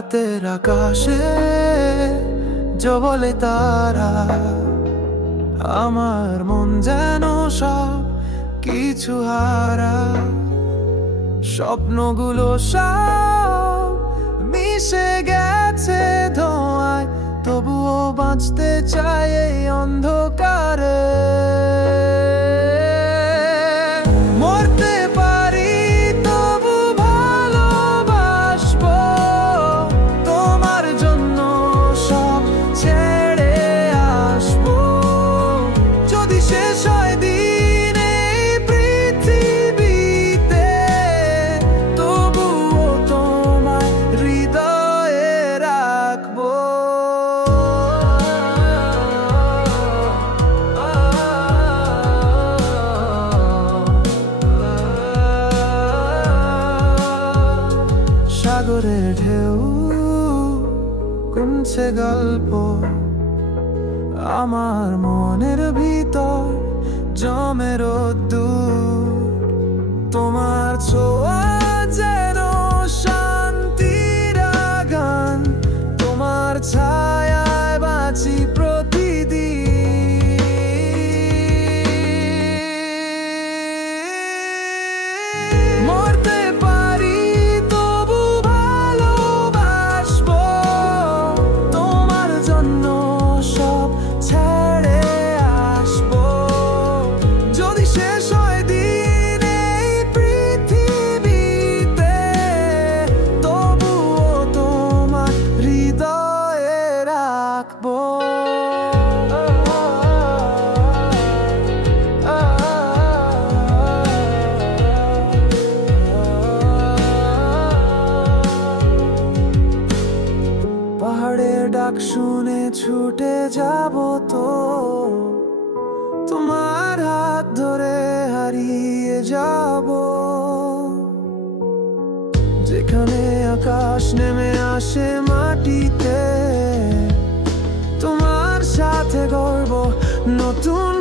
রাতের আকাশে জ্বলে তারা, আমার মন যেন সব কিছু হারা। স্বপ্নগুলো সব মিশে গেছে ধোঁয়ায়, তবুও বাঁচতে চাই এই অন্ধকারে। মরতে পারি তবু ভালোবাসবো, তোমার জন্য সব ছেড়ে আসবো। যদি শেষ হয় দিন এই পৃথিবীতে, তবুও তোমায় হৃদয়ে রাখবো। সাগরের ঢেউ কুনছে গল্প, আমার মনের ভিতর জমে রোদ্দুর। তোমার ছোঁয়া যেন শান্তির গান, তোমার ছায়ায় বাঁচি প্রতিদিন। মরতে পারি তবু ভালোবাসবো, তোমার জন্য সব ছেড়ে আসবো। যদি শেষ হয় দিন এই পৃথিবীতে, তবুও তোমার হৃদয়ে রাখবো। পাহাড়ের ডাক শুনে ছুটে যাব তো, তোমার হাত ধরে হারিয়ে যাব। যেখানে আকাশ নেমে আসে মাটিতে, তোমার সাথে গড়ব নতুন